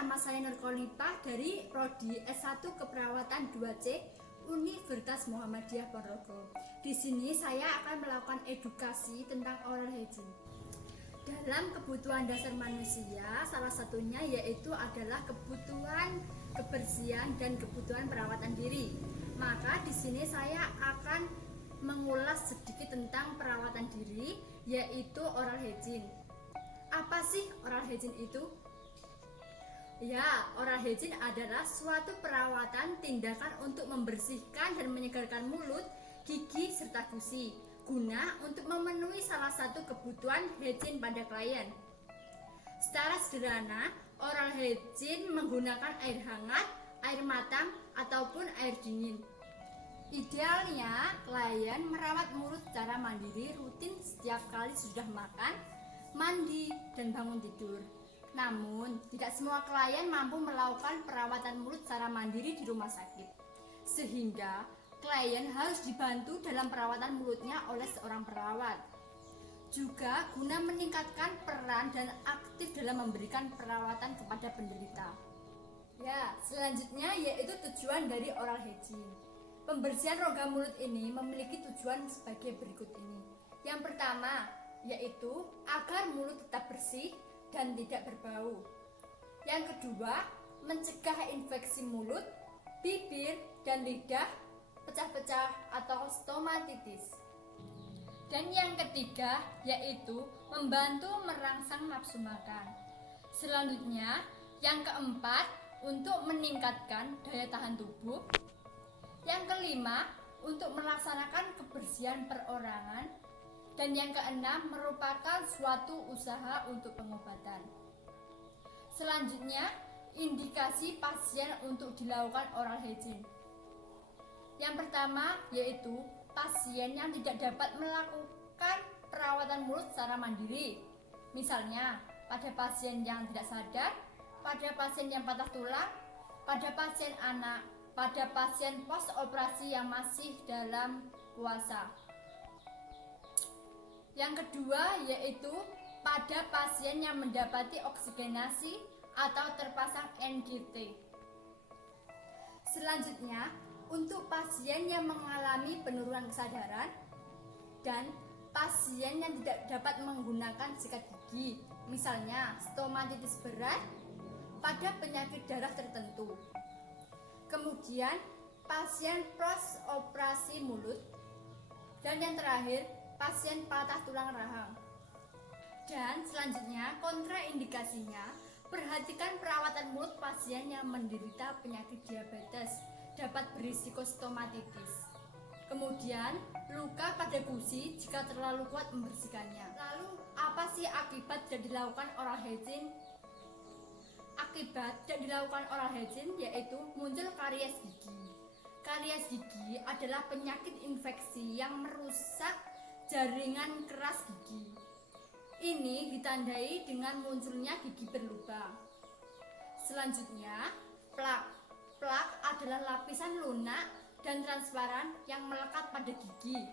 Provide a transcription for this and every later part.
nama saya Nurkolipah dari Prodi S1 Keperawatan 2C Universitas Muhammadiyah Ponorogo. Di sini saya akan melakukan edukasi tentang oral hygiene. Dalam kebutuhan dasar manusia, salah satunya yaitu adalah kebutuhan kebersihan dan kebutuhan perawatan diri. Maka di sini saya akan mengulas sedikit tentang perawatan diri, yaitu oral hygiene. Apa sih oral hygiene itu? Ya, oral hygiene adalah suatu perawatan tindakan untuk membersihkan dan menyegarkan mulut, gigi, serta gusi, guna untuk memenuhi salah satu kebutuhan hygiene pada klien. Secara sederhana, oral hygiene menggunakan air hangat, air matang, ataupun air dingin. Idealnya, klien merawat mulut secara mandiri rutin setiap kali sudah makan, mandi, dan bangun tidur. Namun, tidak semua klien mampu melakukan perawatan mulut secara mandiri di rumah sakit. Sehingga, klien harus dibantu dalam perawatan mulutnya oleh seorang perawat. Juga guna meningkatkan peran dan aktif dalam memberikan perawatan kepada penderita. Ya, selanjutnya yaitu tujuan dari oral hygiene. Pembersihan rongga mulut ini memiliki tujuan sebagai berikut ini. Yang pertama, yaitu agar mulut tetap bersih dan tidak berbau. Yang kedua, mencegah infeksi mulut, bibir, dan lidah pecah-pecah atau stomatitis. Dan yang ketiga, yaitu membantu merangsang nafsu makan. Selanjutnya, yang keempat, untuk meningkatkan daya tahan tubuh. Yang kelima, untuk melaksanakan kebersihan perorangan. Dan yang keenam, merupakan suatu usaha untuk pengobatan. Selanjutnya, indikasi pasien untuk dilakukan oral hygiene. Yang pertama yaitu pasien yang tidak dapat melakukan perawatan mulut secara mandiri. Misalnya, pada pasien yang tidak sadar, pada pasien yang patah tulang, pada pasien anak, pada pasien post operasi yang masih dalam puasa. Yang kedua yaitu pada pasien yang mendapati oksigenasi atau terpasang NGT. Selanjutnya, untuk pasien yang mengalami penurunan kesadaran dan pasien yang tidak dapat menggunakan sikat gigi, misalnya stomatitis berat pada penyakit darah tertentu. Kemudian, pasien post operasi mulut, dan yang terakhir, pasien patah tulang rahang. Dan selanjutnya, kontraindikasinya, perhatikan perawatan mulut pasien yang menderita penyakit diabetes, dapat berisiko stomatitis. Kemudian, luka pada gusi jika terlalu kuat membersihkannya. Lalu, apa sih akibat tidak dilakukan oral hygiene? Akibat tidak dilakukan oral hygiene yaitu muncul karies gigi. Karies gigi adalah penyakit infeksi yang merusak jaringan keras gigi. Ini ditandai dengan munculnya gigi berlubang. Selanjutnya, plak. Plak adalah lapisan lunak dan transparan yang melekat pada gigi,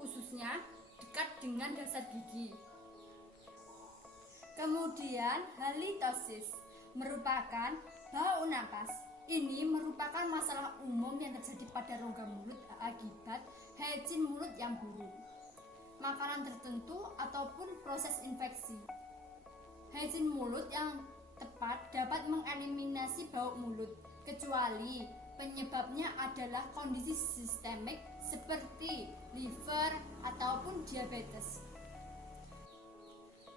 khususnya dekat dengan dasar gigi. Kemudian, halitosis merupakan bau napas. Ini merupakan masalah umum yang terjadi pada rongga mulut akibat hygiene mulut yang buruk, makanan tertentu, ataupun proses infeksi. Hygiene mulut yang tepat dapat mengeliminasi bau mulut, kecuali penyebabnya adalah kondisi sistemik seperti liver ataupun diabetes.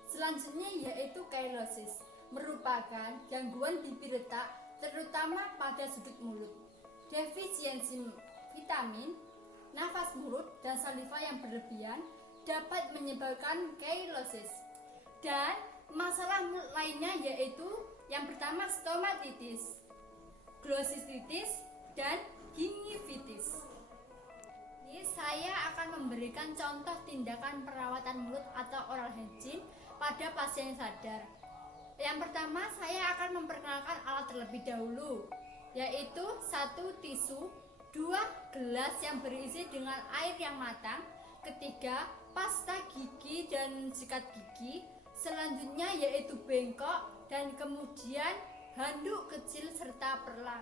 Selanjutnya yaitu cheilosis, merupakan gangguan bibir retak terutama pada sudut mulut. Defisiensi vitamin, nafas mulut, dan saliva yang berlebihan dapat menyebabkan cheilosis. Dan masalah lainnya yaitu yang pertama stomatitis, glossitis, dan gingivitis. Ini saya akan memberikan contoh tindakan perawatan mulut atau oral hygiene pada pasien sadar. Yang pertama, saya akan memperkenalkan alat terlebih dahulu, yaitu 1 tisu, 2 gelas yang berisi dengan air yang matang, ketiga pasta gigi dan sikat gigi, selanjutnya yaitu bengkok, dan kemudian handuk kecil serta perlak.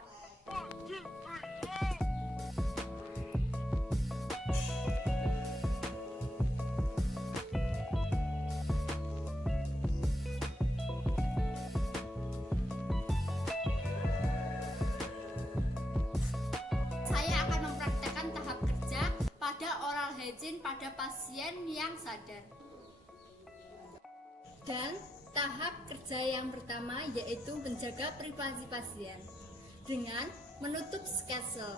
Saya akan mempraktekkan tahap kerja pada oral hygiene pada pasien yang sadar. Dan tahap kerja yang pertama yaitu menjaga privasi pasien dengan menutup sketsel.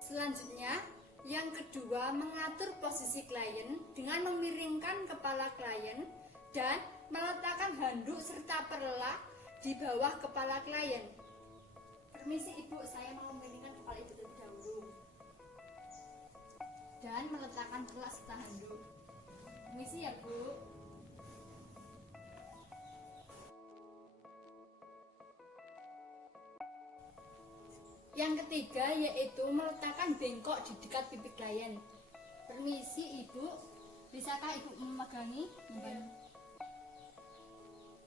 Selanjutnya, yang kedua mengatur posisi klien dengan memiringkan kepala klien dan meletakkan handuk serta perlak di bawah kepala klien. Permisi Ibu, saya mau memiringkan kepala Ibu terlebih dahulu. Dan meletakkan perlak serta handuk. Permisi ya Bu. Yang ketiga yaitu meletakkan bengkok di dekat pipi klien. Permisi Ibu, bisakah Ibu memegangi?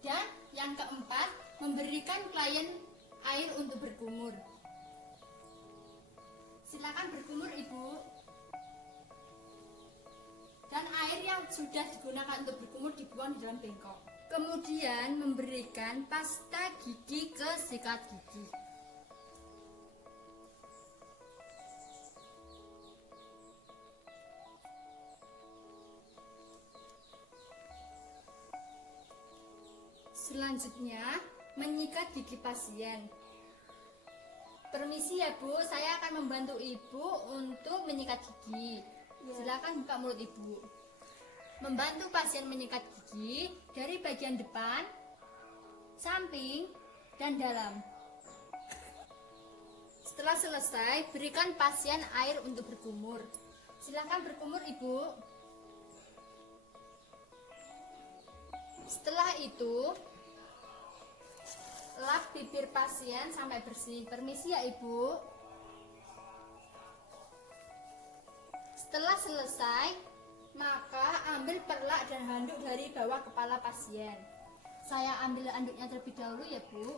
Dan yang keempat, memberikan klien air untuk berkumur. Silakan berkumur Ibu. Dan air yang sudah digunakan untuk berkumur dibuang di dalam bengkok. Kemudian memberikan pasta gigi ke sikat gigi. Selanjutnya, menyikat gigi pasien. Permisi ya Bu, saya akan membantu Ibu untuk menyikat gigi. Silakan buka mulut Ibu. Membantu pasien menyikat gigi dari bagian depan, samping, dan dalam. Setelah selesai, berikan pasien air untuk berkumur. Silakan berkumur Ibu. Setelah itu, lap bibir pasien sampai bersih. Permisi ya Ibu. Setelah selesai, maka ambil perlak dan handuk dari bawah kepala pasien. Saya ambil handuknya terlebih dahulu ya Bu.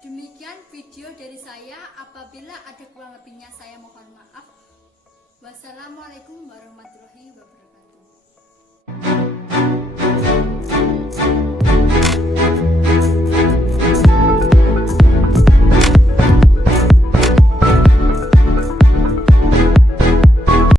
Demikian video dari saya. Apabila ada kurang lebihnya saya mohon maaf. Wassalamualaikum warahmatullahi wabarakatuh.